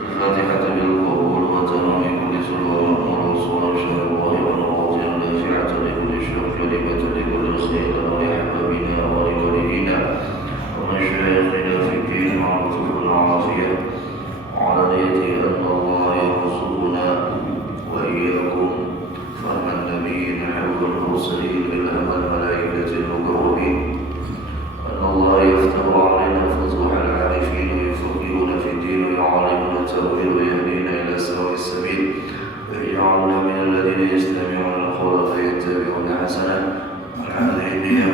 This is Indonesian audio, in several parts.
الفاتحة بالقبول وتمام كل سر ومأمور صور شر الله ونروض نافعة لكل شر كلمة لكل خير ولأحبابنا ولوالدينا ومشايخنا في الدين معروف وعافية وعلى نية أن الله يرزقنا وإياكم فهم النبيين حول المرسلين إلهام الملائكة المقربين أن الله يفتح علينا فتوح العارفين ويفقهون في الدين ويعلمنا التأويل ويهدينا إلى سواء السبيل ويجعلنا من الذين يستمعون القول فيتبعون حسنه الحمد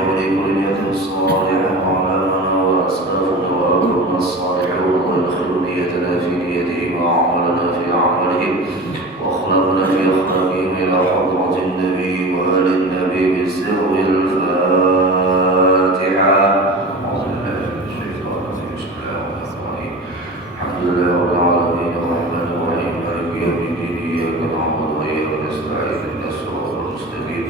ولكل نية الصالحة وعلمنا وأسلافنا وأكرمنا الصالحون ويدخل نيتنا في نيته وأعمالنا في أعماله وأخلاقنا في أخلاقهم إلى حضرة النبي وآل النبي بسر الفاتحة. الحمد لله رب العالمين الرحمن الرحيم مالك يوم الدين إياك نعبد وإياك نستعين اهدنا الصراط المستقيم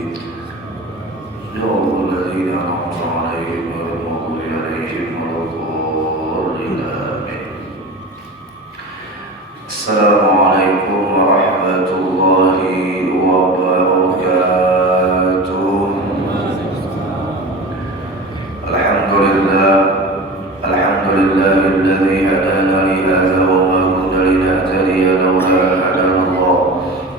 صراط الذين أنعمت عليهم غير المغضوب عليهم ولا الضالين آمين. السلام عليكم ورحمة الله وبركاته. الحمد لله الذي هدانا لهذا وما كنا لنهتدي لولا أن هدانا الله.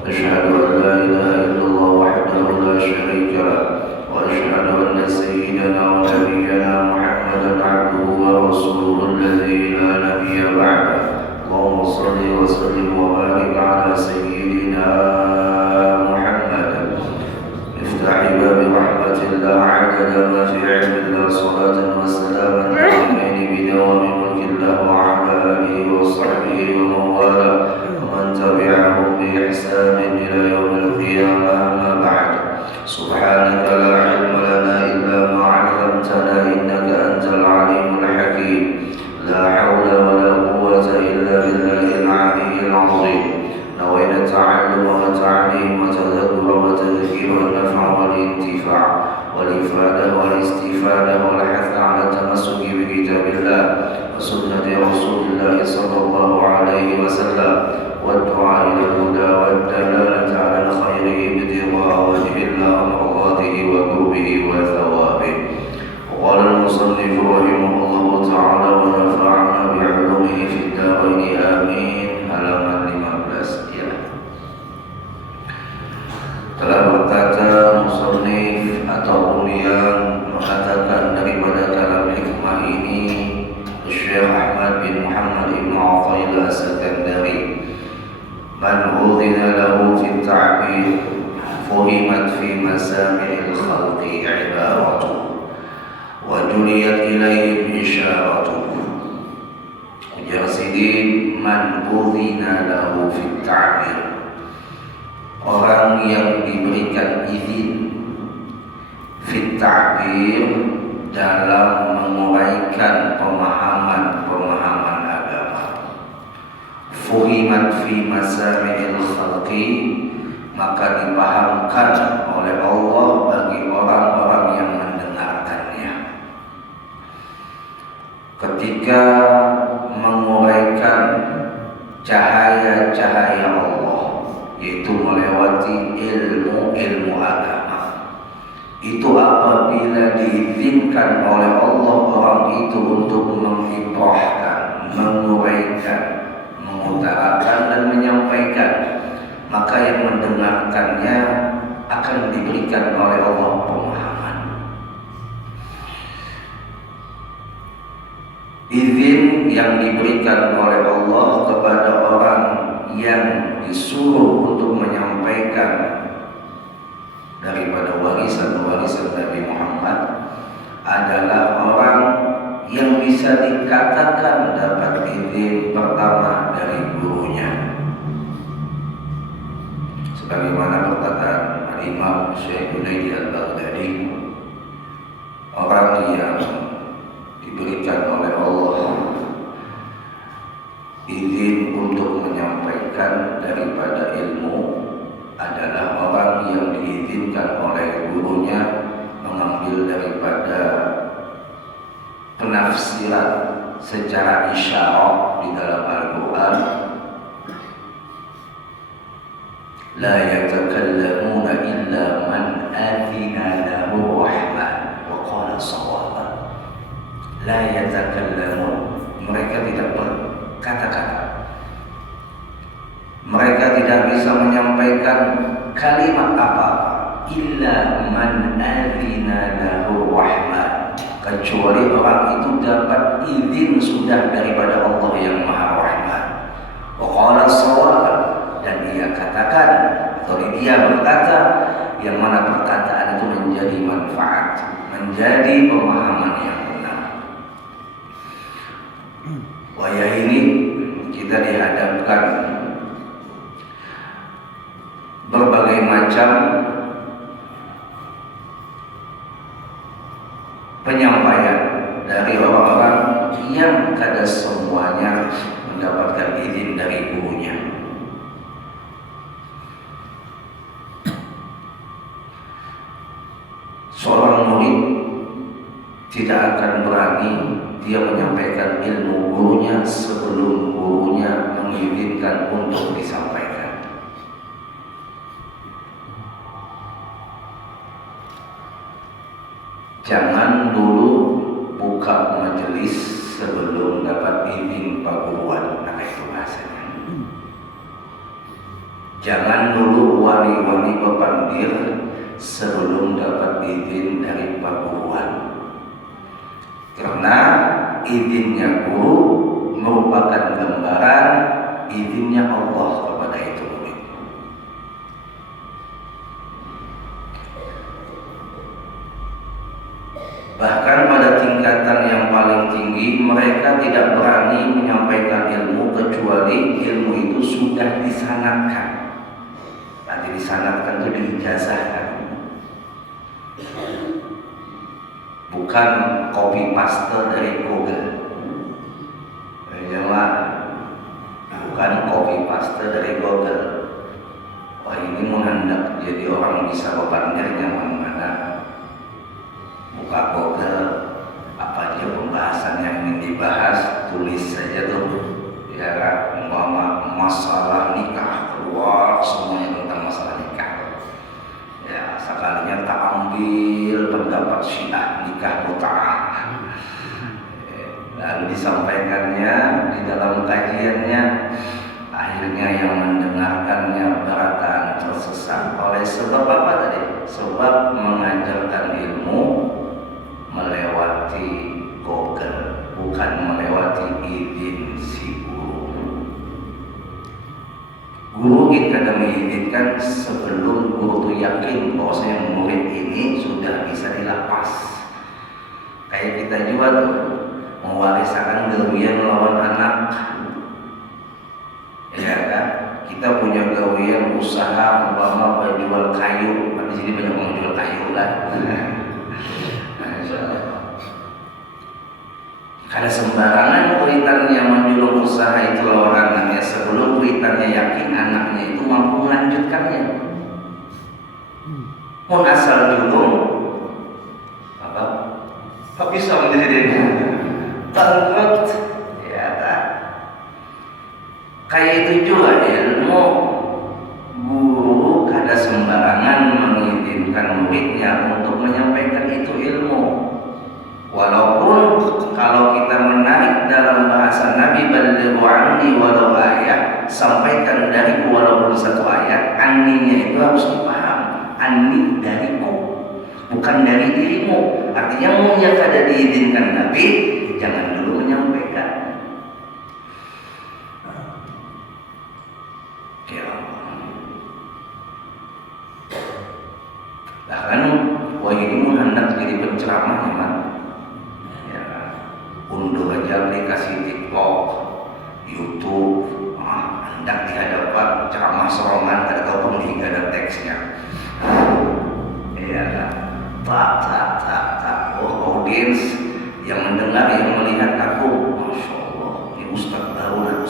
أشهد أن لا إله إلا الله وحده لا شريك له وأشهد أن سيدنا ونبينا محمدا عبده ورسوله الذي لا نبي بعده. اللهم صل وسلم وبارك على سيدنا محمد مفتاح باب رحمة الله عدد ما في علم الله صلاة وسلاما دائمين بدوام ملك الله وعلى آله وصحبه ومن والاه ومن تبعهم بإحسان إلى يوم القيامة. أما بعد سبحانك لا علم لنا إلا ما علمتنا إنك أنت العليم الحكيم. لا حول ولا قوة إلا بالله العلي العظيم. نوينا التعلم والتعليم وتذكر وتذكير والنفع والانتفاع والإفادة والاستفادة والحث على التمسك بكتاب الله وسنة رسول الله صلى الله عليه وسلم والدعاء إلى الهدى والدلالة على الخير ابتغاء وجه الله ومرضاته وقربه وثوابه. وقال المصنف رحمه الله تعالى ونفعنا بعلومه في الدارين آمين. halaman 15 ya. Telah berkata musannif atau yang mengatakan daripada dalam hikmah ini Syekh Ahmad bin Muhammad bin Athaillah As-Sakandari, man udhina lahu fi at-ta'bir fuhimat fi masami'il khalqi ibaratu wa juliyat ilayhim isyaratu. Ujar Sidin, man udhina lahu fi at-ta'bir, orang yang diberikan izin fit ta'bir dalam menguraikan pemahaman agama. Fuhimat fi masami'il khalqi, maka dipahamkan oleh Allah bagi orang-orang yang mendengarkannya. Ketika menguraikan cahaya-cahaya Allah, yaitu melewati ilmu agama, itu apabila diizinkan oleh Allah orang itu untuk mengibrahkan, menguraikan, mengutarakan dan menyampaikan, maka yang mendengarkannya akan diberikan oleh Allah pemahaman. Izin yang diberikan oleh Allah kepada orang yang disuruh untuk menyampaikan daripada warisan Nabi Muhammad adalah orang yang bisa dikatakan dapat izin pertama dari gurunya. Sebagaimana perkataan Imam Syekh Junaidi Al-Baghdadi, orang yang diberikan oleh Allah izin untuk menyampaikan daripada ilmu adalah orang yang diizinkan oleh gurunya mengambil daripada penafsiran secara isyarat di dalam Al-Quran la yatakallamuna illa man adhina lahu rahman wa qala shawaba. La yatakallamun, mereka tidak berkata-kata, mereka tidak bisa menyampaikan kalimat apa-apa, illa man adhina lahu rahman, kecuali orang itu dapat izin sudah daripada Allah yang Maha Rahman. Wa qala shawaba, dan dia katakan atau dia berkata yang mana perkataan itu menjadi manfaat, menjadi pemahaman yang benar. Waya ini kita dihadapkan berbagai macam penyampaian dari orang-orang yang kada semuanya mendapatkan izin dari gurunya. Seorang murid tidak akan berani dia menyampaikan ilmu gurunya sebelum gurunya mengizinkan untuk disampaikan. Jangan dulu buka majelis sebelum dapat izin Pak Guruan, nah itu bahasanya. Jangan dulu wali-wali pepandir sebelum dapat izin dari Pak Guruan, karena izinnya guru merupakan gambaran izinnya Allah kepada itu murid. Bahkan pada tingkatan yang paling tinggi mereka tidak berani menyampaikan ilmu kecuali ilmu itu sudah disanadkan. Nanti disanadkan itu diijazahkan, bukan copy paste dari Google. Jangan, bukan copy paste dari Google. Wah, ini menghendak jadi orang bisa bebannya nyaman mana. Buka Google, apa aja pembahasan yang ingin dibahas, tulis saja tuh. Ya kan, umpama masalah nikah, keluar semuanya tentang masalah nikah. Ya, sekalinya tak ambil pendapat Syiah nikah mut'ah, lalu disampaikannya di dalam kajiannya, akhirnya yang mendengarkannya berataan tersesat. Oleh sebab apa tadi? Sebab mengajarkan ilmu melewati Google, bukan melewati izin si guru. Guru kita mengizinkan sebelum guru itu yakin bahwasanya murid ini sudah bisa dilapas. Kayak kita juga tuh mewariskan gawian lawan anak, ya kan? Kita punya gawian usaha umpama menjual kayu, di sini banyak menjual kayu lah. Karena sembarangan kuitannya menjulur usaha itu lawan anaknya sebelum kuitannya yakin anaknya itu mampu melanjutkannya. Mun asal julung apa? Bisa menjadi bangkrut, ya tak? Kayak itu juga ilmu. Guru kada sembarangan mengizinkan muridnya untuk menyampaikan itu ilmu. Walaupun kalau kita menarik dalam bahasa Nabi, balighu anni walau ayat, sampaikan dariku walaupun satu ayat, anninya itu harus dipaham. Anni dariku, bukan dari dirimu. Artinya munya kada diizinkan Nabi, jangan dulu menyampaikan. Ya. Bahkan wah ini hendak jadi penceramah ya, man. Unduh aja aplikasi TikTok, YouTube, hendak di hadapan ceramah serongan, ada tahu pemilih ada teksnya. Iya kan? Tak. Oh, audiens yang mendengar, yang melihat aku, Masya Allah, ini Ustaz Barunan.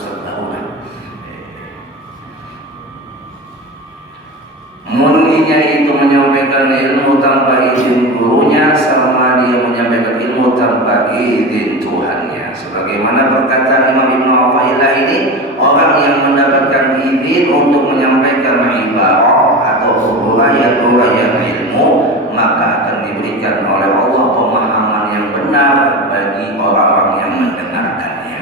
Muninya itu menyampaikan ilmu tanpa izin gurunya, sama dia menyampaikan ilmu tanpa izin Tuhannya. Sebagaimana berkata Imam Ibn Athaillah ini, orang yang mendapatkan izin untuk menyampaikan menyampaikan ibarah atau uraian-uraian ilmu, maka akan diberikan oleh Allah pemahaman yang benar bagi orang-orang yang mendengarkannya.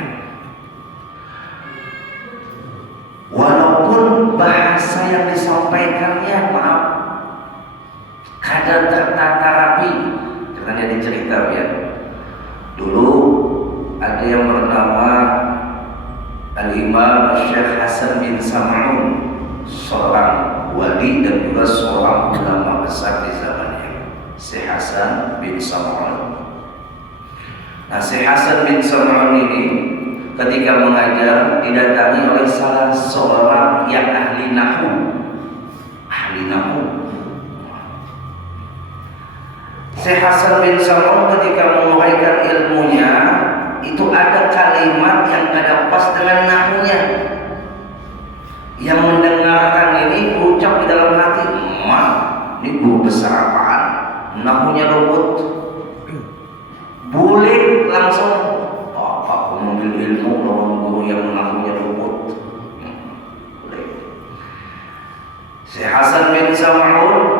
Walaupun bahasa yang disampaikannya kadang tertata rapi, karena dicerita ya. Dulu ada yang bernama Al-Imam Syekh Hasan bin Sam'un, seorang wali dan juga seorang ulama besar di zamannya. Syekh Hasan bin Sam'un. Nah, Syekh Hasan bin Sam'un ini ketika mengajar didatangi oleh salah seorang yang ahli nahwu. Syekh Hasan bin Sam'un ketika menguraikan ilmunya, itu ada kalimat yang tidak pas dengan nahwunya. Yang mendengarkan ini berucap di dalam hati, ini guru besar apaan? Nahwunya lembut. Bulik langsung, aku mengambil ilmu lawan guru yang nahwunya lembut. Syekh Hasan bin Sam'un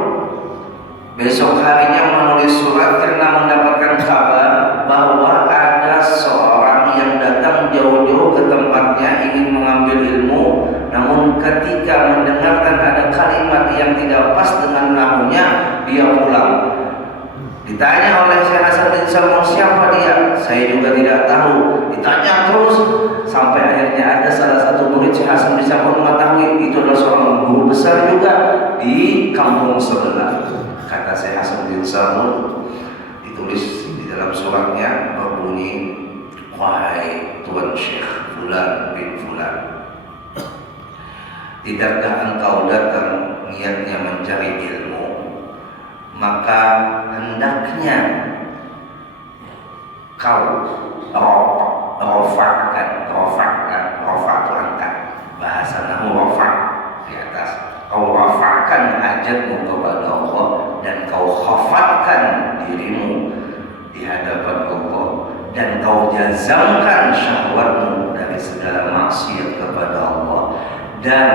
besok harinya menulis surat karena mendapatkan kabar bahwa ada seorang yang datang jauh-jauh ke tempatnya ingin mengambil ilmu, namun ketika mendengarkan ada kalimat yang tidak pas dengan nahwunya, dia pulang. Ditanya oleh Syekh Hasan bin Sam'un, siapa dia? Saya juga tidak tahu. Ditanya terus sampai akhirnya ada salah satu murid Syekh Hasan bin Sam'un mengetahui itu adalah seorang guru besar juga di kampung sebelah. Kata Syekh Hasan bin Sam'un, ditulis di dalam suratnya berbunyi, wahai Tuan Syekh Fulan bin Fulan, tidakkah engkau datang niatnya mencari ilmu, maka hendaknya kau rofakkan itu angkat, bahasa nahwu rofak di atas, kau rafakkan hajatmu kepada Allah dan kau khafatkan dirimu di hadapan Allah dan kau jazamkan syahwatmu dari segala maksiat kepada Allah dan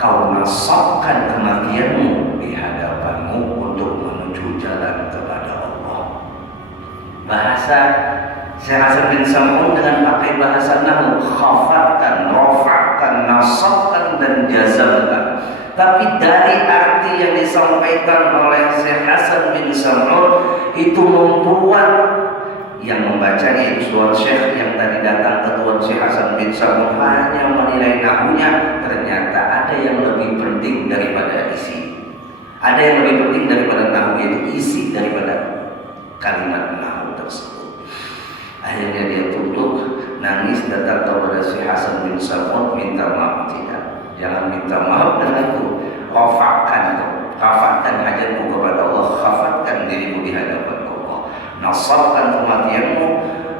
kau nasabkan kematianmu di hadapanmu untuk menuju jalan kepada Allah. Bahasa Syekh Hasan bin Sam'un dengan pakai bahasa nahwu, khafatkan, rafa'kan, nasabkan dan jazamkan. Tapi dari arti yang disampaikan oleh Syekh Hasan bin Sam'un itu membuat yang membacanya itu Tuan Syekh yang tadi datang ke Tuan Syekh Hasan bin Sam'un hanya menilai nahwunya, ternyata ada yang lebih penting daripada isi. Ada yang lebih penting daripada nahwu, yaitu isi daripada kalimat nahwu tersebut. Akhirnya dia tunduk, nangis datang kepada Syekh Hasan bin Sam'un, minta maaf. Tidak, jangan minta maaf denganku. Khafatkan hajatmu kepada Allah, khafatkan dirimu di hadapan Allah, nasabkan kematianmu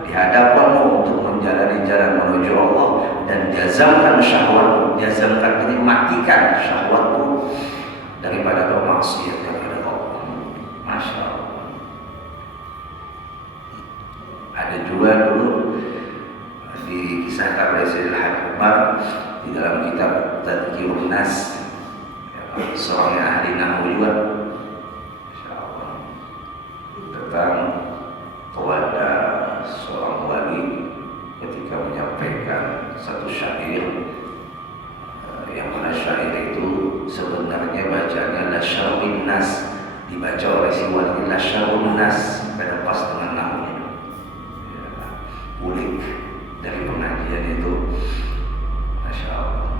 di hadapanmu untuk menjalani jalan menuju Allah, dan jazamkan syahwatmu, jazamkan ini matikan syahwatmu daripada bermaksiat kepada Allah. Masya Allah. Ada juga dulu dikisahkan oleh Sayyidina Habib Umar di dalam kitab Tadhkirun Nas, seorang yang ahli nahwu juga, insyaallah, tentang kepada seorang wali ketika menyampaikan satu syair, yang mana syair itu sebenarnya bacanya lasyarun nas, dibaca oleh si wali lasyarun nas, pada pas dengan nahwunya. Ulik dari pengajian itu, Masya Allah,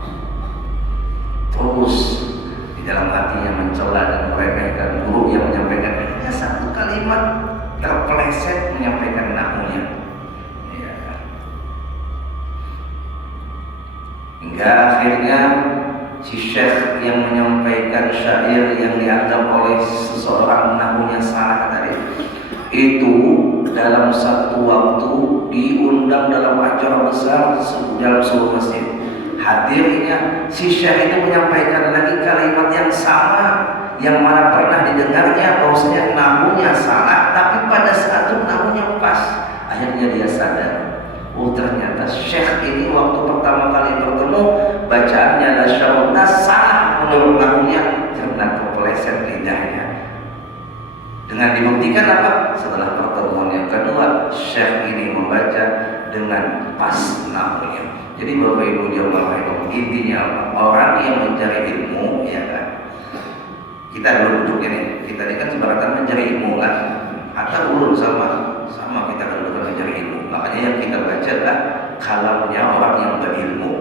terus di dalam hatinya mencela dan meremehkan guru yang menyampaikan hanya satu kalimat, terpeleset menyampaikan nahwunya, ya. Hingga akhirnya si syekh yang menyampaikan syair yang dianggap oleh seseorang nahwunya salah tadi itu dalam satu waktu diundang dalam acara besar dalam sebuah masjid. Hadirnya si syekh itu menyampaikan lagi kalimat yang sama, yang mana pernah didengarnya bahwasanya nahwunya salah, tapi pada saat itu nahwunya pas. Akhirnya dia sadar, oh ternyata syekh ini waktu pertama kali bertemu bacaannya lasyarun nas salah mandor lakunya karena kepeleset lidahnya. Dengan dibuktikan apa? Setelah pertemuan yang kedua, Syekh ini membaca dengan pas namanya. Jadi Bapak Ibu jamaah, intinya apa? Orang yang mencari ilmu, ya kan? Kita dulu duduk ini, kita ini kan sebenarnya mencari ilmu kan? Atau ulun sama kita kan dulu mencari ilmu. Makanya yang kita baca adalah kalamnya orang yang berilmu.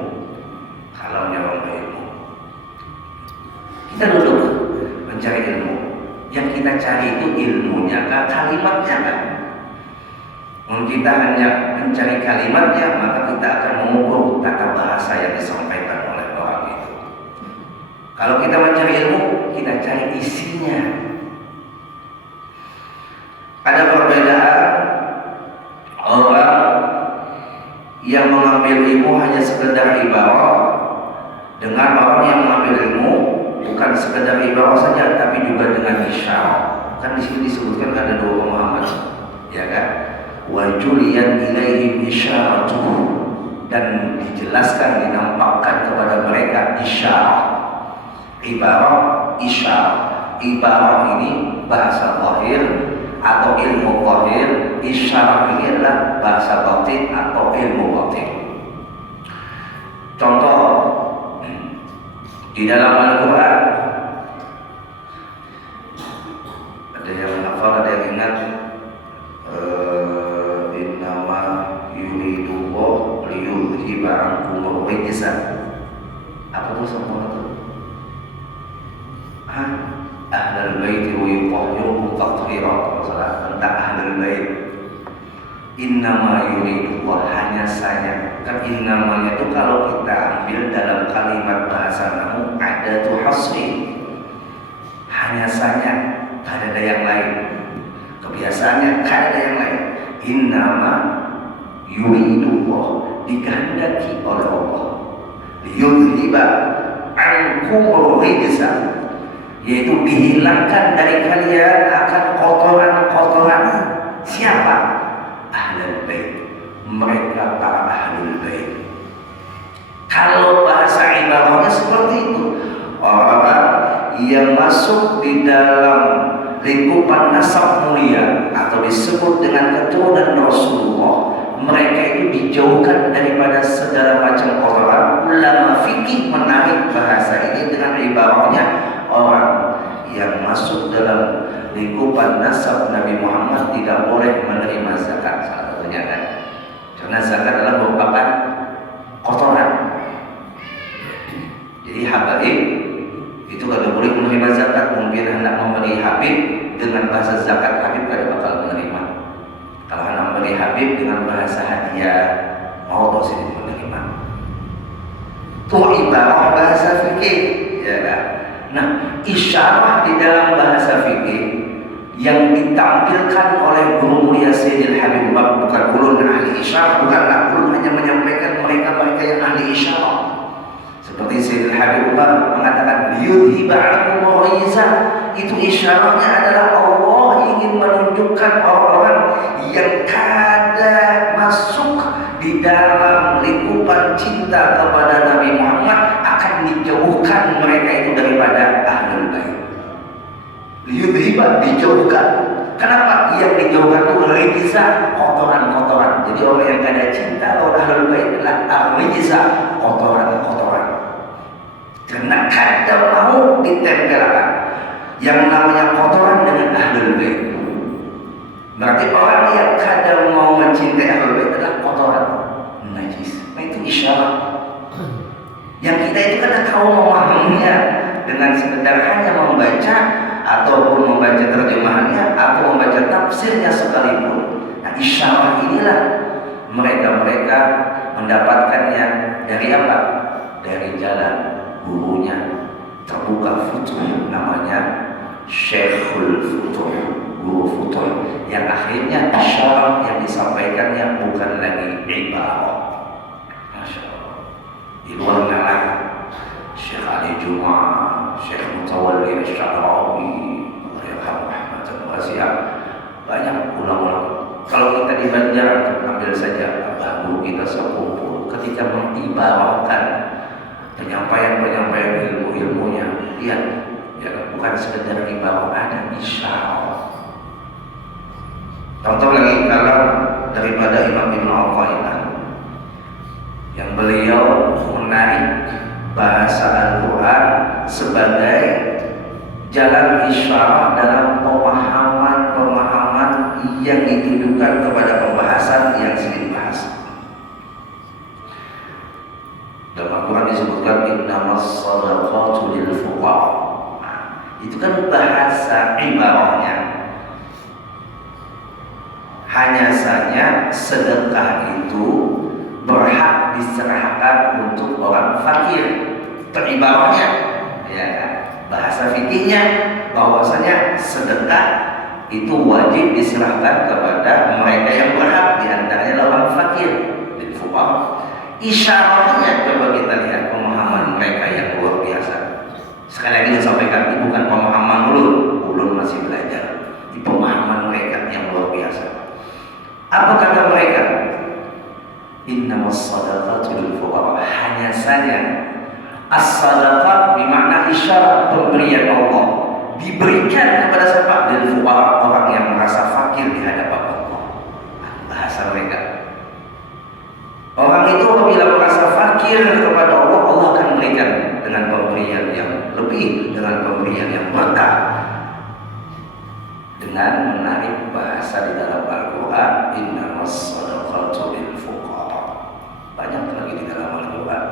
Kalamnya orang berilmu. Kita duduk mencari ilmu. Yang kita cari itu ilmunya kan, kalimatnya kan. Kalau kita hanya mencari kalimatnya, maka kita akan mengukur tata bahasa yang disampaikan oleh orang itu. Kalau kita mencari ilmu, kita cari isinya. Ada perbedaan orang yang mengambil ilmu hanya sekedar ibarat dengan orang yang mengambil ilmu bukan sekedar ibarat saja, tapi juga dengan isyarat. Kan di sini disebutkan ada dua pemahaman, ya kan? Wa juliyan ilaihim isyaratuhu, dan dijelaskan, dinampakkan kepada mereka isyarat. Ibarat, isyarat. Ibarat ini bahasa zahir atau ilmu zahir, isyarat ini adalah bahasa batin atau ilmu batin. Contoh di dalam Al-Quran, ada yang hafal, ada yang ingat. Innama yuridullah liyudhiba ankum rijsa. Apa itu semua itu? Ahlul bait wa yutahhiruhum tathhira. Masalah tentang ahlul bait. Innama yuridullah, hanya saja. Kan innamanya itu kalau kita ambil dalam kalimat bahasa nahu ada tuh hasri. Hanya saja, tak ada yang lain. Kebiasaannya tak ada yang lain. Innama yuridullah, dikehendaki oleh Allah. Liyudhiba ankum rijsa, yaitu dihilangkan dari kalian akan kotoran-kotoran. Siapa? Ahlul bait, mereka para ahlul bait. Kalau bahasa ibaratnya seperti itu, orang yang masuk di dalam lingkupan nasab mulia atau disebut dengan keturunan Rasulullah, mereka itu dijauhkan daripada segala macam kotoran. Ulama fikih menarik bahasa ini dengan ibaratnya, orang yang masuk dalam lingkupan nasab Nabi Muhammad tidak boleh menerima zakat, salah satunya kan, karena zakat adalah merupakan kotoran. Jadi habaib itu kalau boleh menerima zakat, mungkin hendak memberi Habib dengan bahasa zakat, Habib kada bakal menerima. Kalau hendak memberi Habib dengan bahasa hadiah, mau tak sini menerima. Itu ibarat bahasa fikih, ya kan? Nah, isyarat di dalam bahasa fikih yang ditampilkan oleh guru mulia Sayyidil Habib, bukan ulun ahli isyarat, bukanlah ulun hanya menyampaikan mereka yang ahli isyarat. Seperti Sayyidil Habib mengatakan yudhiba ankum rijsa, itu isyaratnya adalah Allah ingin menunjukkan orang-orang yang kada masuk di dalam lingkupan cinta kepada Nabi Muhammad akan dijauhkan mereka itu daripada ahlul bait. Yudhiba, dijauhkan. Kenapa? Yang dijauhkan itu rijsa, kotoran-kotoran. Jadi orang yang kada cinta kepada ahlul bait adalah rijsa, kotoran-kotoran. Karena kada mau ditempelkan yang namanya kotoran dengan ahlul bait. Berarti orang yang kada mau mencintai ahlul bait adalah kotoran, najis. Nah, itu isyarat. Yang kita itu kada tahu memahaminya dengan sekedar hanya membaca ataupun membaca terjemahannya atau membaca tafsirnya sekalipun. Nah, isyarat inilah mereka mendapatkannya dari apa? Dari jalan gurunya, terbuka futuh, namanya Syekhul Futuh, guru futuh, yang akhirnya isyarat yang disampaikannya bukan lagi ibarat. Masya Allah. Di luar nalar Syekh Ali Jum'ah, Syekh Mutawalli Asy-Sya'rawi, rahmatan wasi'ah, banyak ulama. Kalau kita di Banjar, ambil saja guru kita sekumpul ketika mengibaratkan penyampaian ilmu-ilmunya, Lihat, ya bukan sekedar ibarat, ada isyarat. Contoh lagi kalam daripada Imam Ibnu Athaillah yang beliau menarik bahasa Al-Quran sebagai jalan isyarat dalam pemahaman-pemahaman yang ditujukan kepada pembahasan yang sedang dibahas. Dalam Al-Quran disebutkan innamas shadaqatu lil fuqara. Itu kan bahasa ibaratnya. Hanya saja sedekah itu berhak diserahkan untuk orang fakir. Teribaratnya, ya kan? Bahasa fikihnya bahwasanya sedekah itu wajib diserahkan kepada mereka yang berhak, di antaranya orang fakir dan fuqara. Isyaratnya coba kita lihat pemahaman mereka yang luar biasa. Sekali lagi saya sampaikan, ini bukan pemahaman ulun masih belajar. Di pemahaman mereka yang luar biasa. Apa kata mereka? Innamas shadaqatu lil fuqara. Hanya saja as-sadaqah bermakna isyarat pemberian Allah diberikan kepada siapa? Lil fuqara, orang yang merasa fakir di hadapan Allah. Bahasa mereka. Orang itu apabila merasa fakir kepada Allah, Allah akan berikan dengan pemberian yang lebih, dengan pemberian yang berkah. Dengan menarik bahasa di dalam Al-Quran, innamas shadaqatu lil fuqara. Banyak lagi di dalam Al-Quran.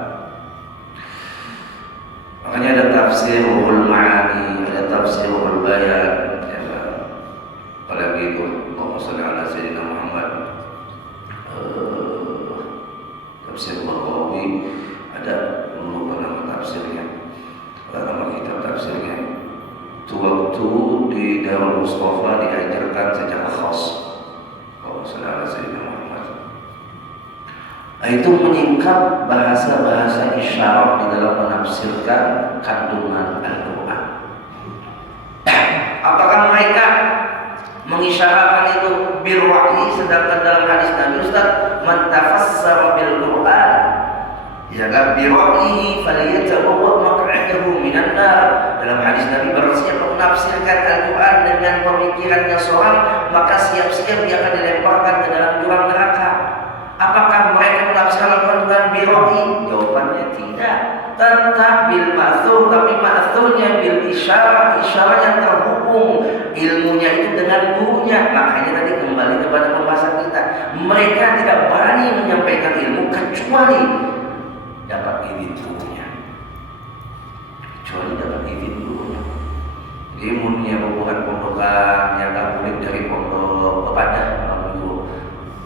Makanya ada tafsirul ma'ani, ada tafsirul bayan, ya, apalagi itu Allahumma shalli ala sayyidina Muhammad. Tafsir Baghawi, ada lupa nama tafsirnya, nama kitab tafsirnya. Waktu di Darul Mustafa diajarkan secara khas. Allahumma shalli ala sayyidina Muhammad. Itu menyingkap bahasa-bahasa isyarat di dalam menafsirkan kandungan Al-Quran. Apakah mereka mengisyaratkan itu bil wahyi, sedangkan dalam hadis Nabi Ustaz man tafassara bil Quran ya kan bi wahyi falyatabawwa maq'adahu minan nar. Dalam hadis Nabi, barang siapa menafsirkan Al-Quran dengan pemikirannya seorang, maka siap-siap dia akan dilemparkan ke dalam jurang neraka. Apakah mereka menafsirkan Al-Quran dengan bi wahyi? Jawabannya tidak. Tetap bil ma'thur, tapi ma'thurnya bil isyarah, isyarah yang terhubung ilmunya itu dengan gurunya. Makanya tadi kembali kepada pembahasan kita, mereka tidak berani menyampaikan ilmu kecuali dapat izin gurunya. Kecuali dapat izin gurunya. Ilmunya bukan pondokan yang tak boleh dari pondok kepada guru.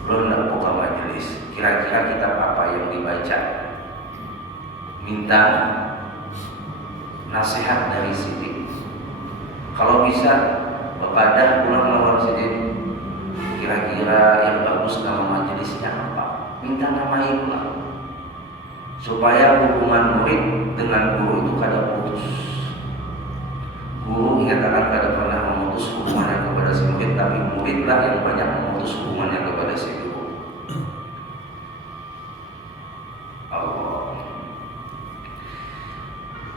Belum nak buka majelis. Kira-kira kitab apa yang dibaca? Minta nasihat dari Siddiq. Kalau bisa kepada pulang lawan Siddiq, kira-kira yang bagus nama majelisnya apa? Minta nama imam, supaya hubungan murid dengan guru itu kada putus. Guru ingatkan kada pernah memutus hubungannya kepada si murid, tapi muridlah yang banyak memutus hubungannya kepada si guru. Allah.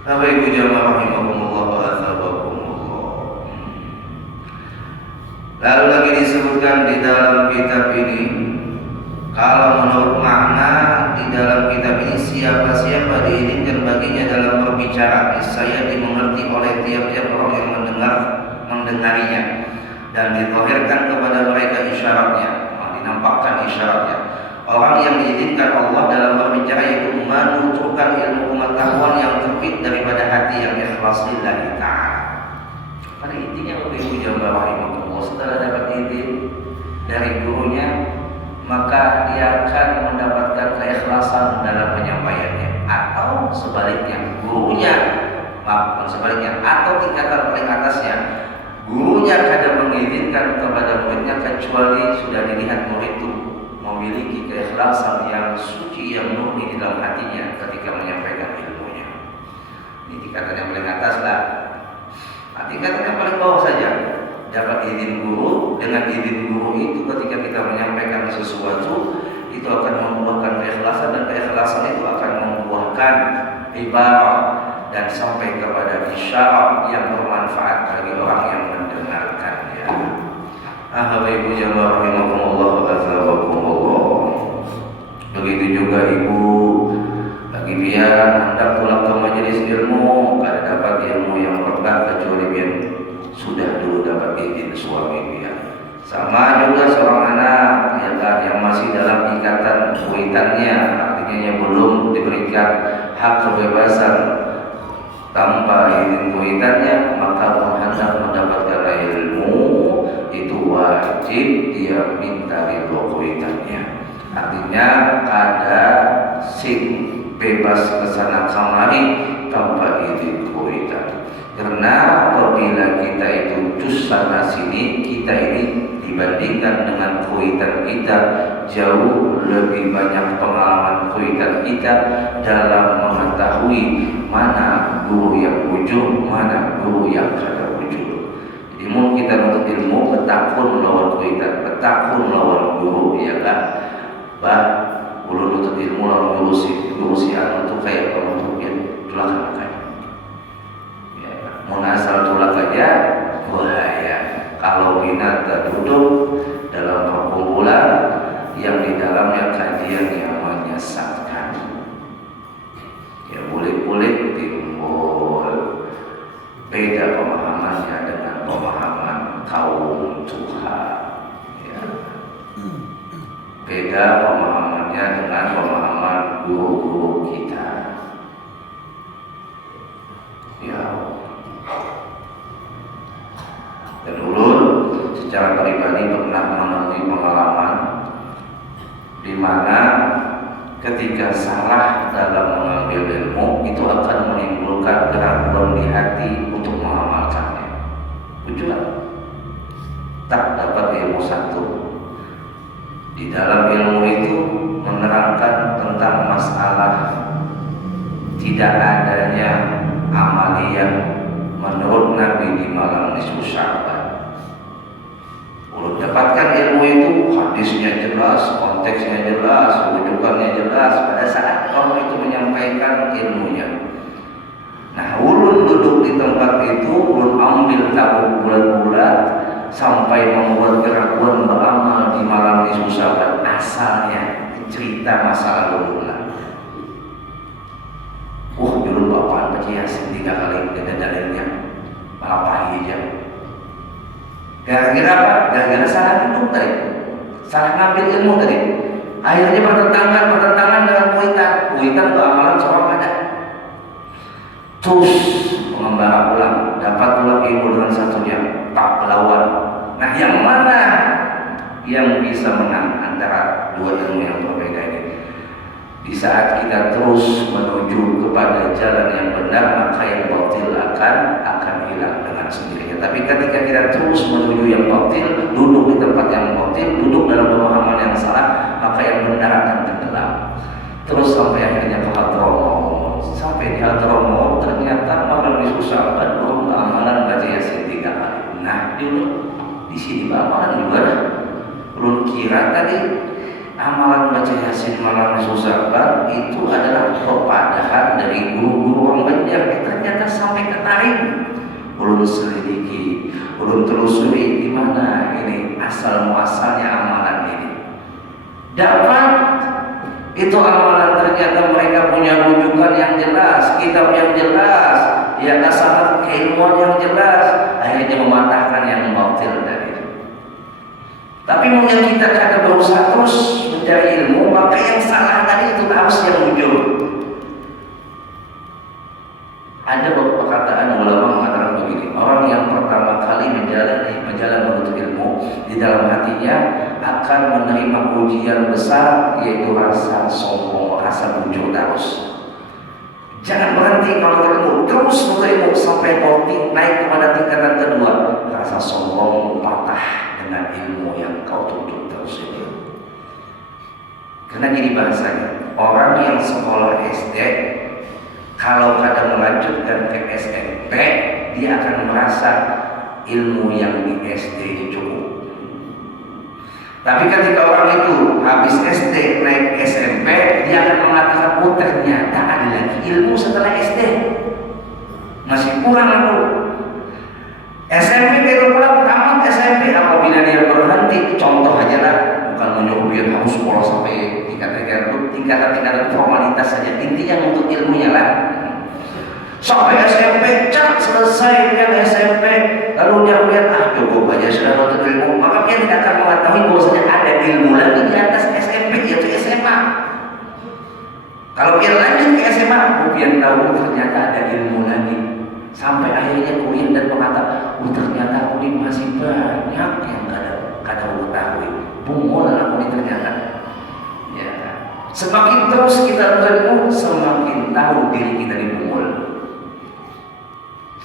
Bapak Ibu jamaah rahimakumullah wa athabakumullah. Lalu lagi disebutkan di dalam kitab ini, kalau menurut makna di dalam kitab ini, siapa-siapa diizinkan baginya dalam berbicara, saya dimengerti oleh tiap-tiap orang yang mendengarnya, dan dizahirkan kepada mereka isyaratnya, dinampakkan isyaratnya. Orang yang diizinkan Allah dalam berbicara yaitu menuturkan ilmu pengetahuan yang terbit daripada hati yang ikhlas lillahi ta'ala. Pada intinya Bapak Ibu jamaah rahimakumullah, setelah dapat izin dari gurunya, maka dia akan mendapatkan keikhlasan dalam penyampaiannya. Atau sebaliknya, sebaliknya, atau tingkatan paling atasnya, gurunya kadang mengizinkan kepada muridnya kecuali sudah dilihat murid itu memiliki keikhlasan yang suci, yang murni di dalam hatinya ketika menyampaikan ilmunya. Ini tingkatan yang paling atas lah. Tingkatan yang paling bawah saja, dapat izin guru. Dengan izin guru itu ketika kita menyampaikan sesuatu, itu akan membuahkan keikhlasan, dan keikhlasan itu akan membuahkan ibarat dan sampai kepada isyarat yang bermanfaat bagi orang yang mendengarkannya. Bapak Ibu jamaah rahimakumullah wa azabakumullah. Begitu juga ibu bagi biar hendak pulang ke majelis ilmu, kada dapat ilmu yang berkah kecuali biar sudah dulu dapat izin suami dia. Sama juga seorang anak yang masih dalam ikatan kuitannya, artinya yang belum diberikan hak kebebasan tanpa izin kuitannya, maka hendak mendapatkan ilmu itu wajib dia minta ridho kuitannya. Artinya kada sin bebas kesana kemari tanpa izin kuitan. Karena apabila kita itu cus sana sini, kita ini dibandingkan dengan kuitan kita jauh lebih banyak pengalaman kuitan kita dalam mengetahui mana guru yang ujung, mana guru yang kada ujung. Jadi mau kita menuntut ilmu betakun lawan kuitan, betakun lawan guru, ya kan? Bah, ulun nuntut ilmu lawan guru si anu tuh kayak penuntutnya tulakan kayak. Ya, mau asal tulak aja bahaya. Kalau binatang duduk dalam perkumpulan yang di dalamnya kajian yang menyesatkan, ya boleh-boleh timbul beda pemahamannya dengan pemahaman kaum Tuhan, ya. Beda pemahamannya dengan pemahaman guru-guru kita, ya. Dan ulun secara pribadi pernah menemui pengalaman di mana ketika salah dalam mengambil ilmu itu akan menimbulkan keraguan di hati untuk mengamalkannya. Tujuan tak dapat ilmu satu. Di dalam ilmu itu menerangkan tentang masalah tidak adanya amaliyah menurut Nabi di malam nisfu Sya'ban. Ulun dapatkan ilmu itu, hadisnya jelas, konteksnya jelas, rujukannya jelas pada saat orang itu menyampaikan ilmunya. Nah, ulun duduk di tempat itu, ulun ambil tabuk bulat-bulat sampai membuat keraguan beramal di malam nisfu Sya'ban. Asalnya cerita masa lalu ulun. Dulu bapaan Yasin 3 kali dengan dalilnya apa aja. Gara-gara apa? Gara-gara salah duduk tadi, salah ngambil ilmu tadi. Akhirnya bertentangan dengan kuitan amalan seorang ada. Terus mengembara pulang, dapat pulang ilmu dengan satunya, tak lawan. Nah, yang mana yang bisa menang antara dua ilmu yang berbeda ini? Di saat kita terus menuju kepada jalan yang benar, maka yang batil akan hilang dengan sendirinya. Tapi ketika kita terus menuju yang batil, duduk di tempat yang batil, duduk dalam pemahaman yang salah, maka yang benar akan tenggelam. Terus sampai akhirnya ke Hadramaut. Sampai di Hadramaut ternyata malam nisfu Sya'ban belum amalan baca Yasin 3 kali. Nah, di sini amalan juga. Belum kira tadi amalan baca Yasin malam nisfu Sya'ban itu adalah perpadahan dari guru-guru orang banyak. Ternyata sampai ke Tarim. Ulun selidiki, ulun telusuri di mana ini asal muasalnya amalan ini. Dapat itu amalan, ternyata mereka punya rujukan yang jelas, kitab yang jelas, ya sangat keilmuan yang jelas. Akhirnya mematahkan yang batil tadi. Tapi mungkin kita kada berusaha terus mencari ilmu, maka yang salah tadi itu harus yang muncul. Ada perkataan ulama mengatakan begini: orang yang pertama kali menjalani menuntut ilmu, di dalam hatinya akan menerima ujian besar, yaitu rasa sombong, rasa muncul terus. Jangan berhenti kalau ilmu, terus menuntut ilmu sampai naik kepada tingkatan kedua, rasa sombong patah dengan ilmu yang kau tuntut terus itu. Karena gini bahasanya, orang yang sekolah SD kalau kadang melanjutkan ke SMP, dia akan merasa ilmu yang di SD cukup. Tapi ketika orang itu habis SD naik SMP, dia akan mengatakan, oh ternyata ada lagi ilmu setelah SD. masih kurang aku. SMP itu pulang tamat SMP, apabila dia berhenti, contoh aja lah, bukan menyuruh dia harus sekolah sampai tingkatan formalitas saja, intinya untuk ilmunya lah. Sampai SMP, cak selesai kan SMP, lalu dia melihat cukup aja sudah menuntut ilmu, maka dia tidak akan mengetahui bahwasanya ada ilmu lagi di atas SMP, yaitu SMA. Kalau dia lanjut ke SMA, dia tahu ternyata ada ilmu lagi. Sampai akhirnya kuliah dan mengatakan, ternyata aku ini masih banyak yang kadang mengetahui. Bungul aku ini ternyata. Ya. Semakin terus kita berilmu, semakin tahu diri kita dibungul.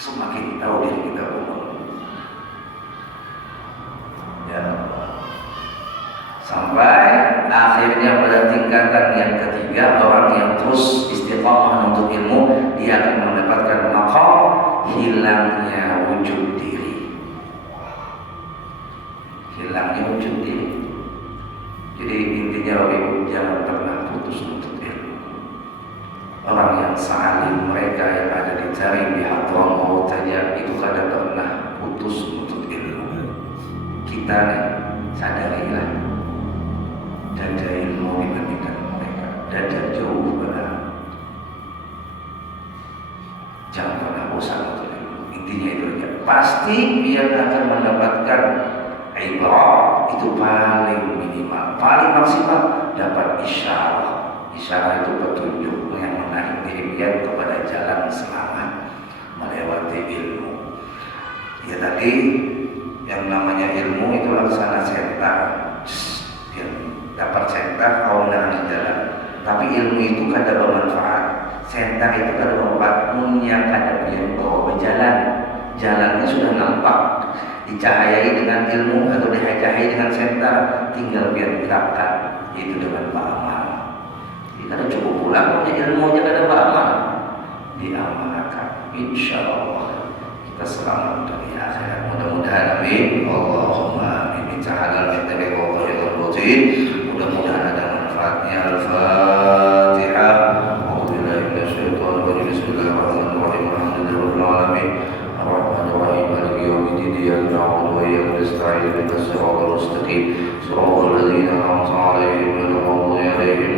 Semakin tahu diri kita bungul. Ya. Sampai akhirnya pada tingkatan yang ketiga, orang yang terus istiqamah untuk ilmu, dia akan mendapatkan maqam hilangnya wujud diri. Hilangnya wujud diri. Jadi intinya Bapak Ibu, jangan pernah putus untuk ilmu. Orang yang salim, mereka yang ada di jaring di hadron maut saja itu kadang pernah putus untuk ilmu. Kita nih sadarilah, dada ilmu dibandingkan mereka, dada jauh benar. Jangan pernah bosan untuk ilmu. Intinya itu aja. Pasti dia akan mendapatkan ibarat itu paling minimal, paling maksimal dapat isyarah. Isyarah itu petunjuk yang menarik diri dia kepada jalan selamat melewati ilmu. Ya tadi yang namanya ilmu itu laksana sentar. Dapat sentar kau menarik jalan. Tapi ilmu itu kada bermanfaat. Sentar itu kada bermanfaat, punya kada biar bawa berjalan. Jalannya sudah nampak, dicahayai dengan ilmu atau dicahayai dengan sentar, tinggal biar diterapkan, yaitu dengan beramal. Jadi kada cukup pulang punya ilmu aja kada beramal, diamalkan. Insya Allah kita selamat dari akhirat. Mudah-mudahan amin. Allahumma amin. Min halal min dari wadhil rutin. Mudah-mudahan ada manfaatnya. Al-Fatihah. A'udzubillahi minasyaitonir rajim. Bismillahirrahmanirrahim. Alhamdulillahirabbil alamin. Ar-Rahmanir-Rahim. Maliki yaumiddin. Iyyaka na'budu wa iyyaka nasta'in. Ihdinas siratal mustaqim. Shiratal ladzina an'amta 'alaihim ghairil maghdubi 'alaihim